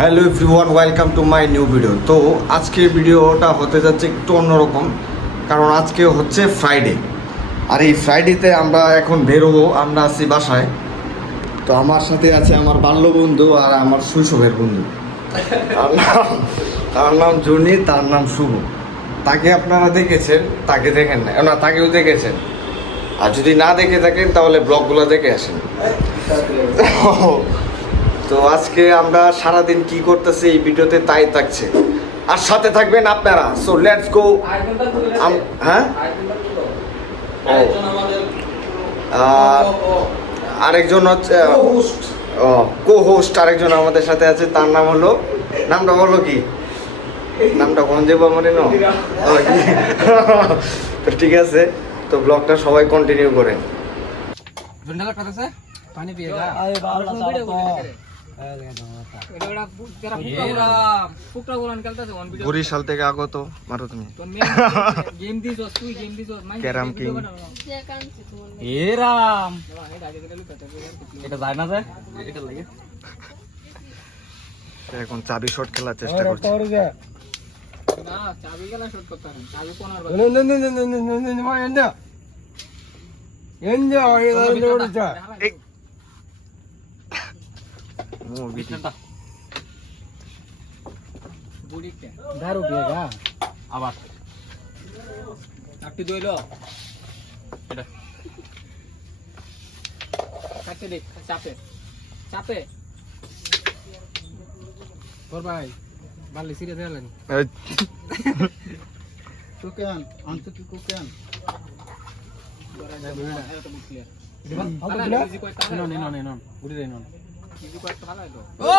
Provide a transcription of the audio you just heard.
Hello everyone, welcome to my new video. তো আজকের ভিডিওটা হতে যাচ্ছে একটু অন্যরকম, কারণ আজকে হচ্ছে ফ্রাইডে। আর এই ফ্রাইডেতে আমরা এখন বেরোবো, আমরা আছি বাসায়। তো আমার সাথে আছে আমার বাল্যবন্ধু আর আমার শৈশবের বন্ধু। তার নাম জুনি, তার নাম শুভ। তাকে আপনারা দেখেছেন, তাকে দেখেন না, তাকেও দেখেছেন। আর যদি না দেখে থাকেন তাহলে ব্লগগুলো দেখে আসেন। তো আজকে আমরা সারাদিন কি করতেছি এই ভিডিওতে তাই থাকছে, আর সাথে থাকবেন আপনারা। So let's go. হ্যাঁ, আরেকজন হচ্ছে কো হোস্ট, আরেকজন আমাদের সাথে আছে। তার নাম হলো, নামটা বলো কি? নামটা গঞ্জেব মানে না। তো ঠিক আছে, তো ব্লগটা সবাই কন্টিনিউ করেন। पानी पिएगा বরিশাল থেকে আগত মারো তুমি ক্যারাম কিং। ए राम এটা যায় না যায় এটা লাগে এখন চাবি শট খেলার চেষ্টা করছি। না চাবি গেলা শট করতে পারেন চাবি কোনার दारू पिएगा আবার আপনি দইলো এটা কাটতে দে চাপে চাপে তোর ভাই বালি সিরিয়াস হলেন কোকেন আনতে কি কোকেন ও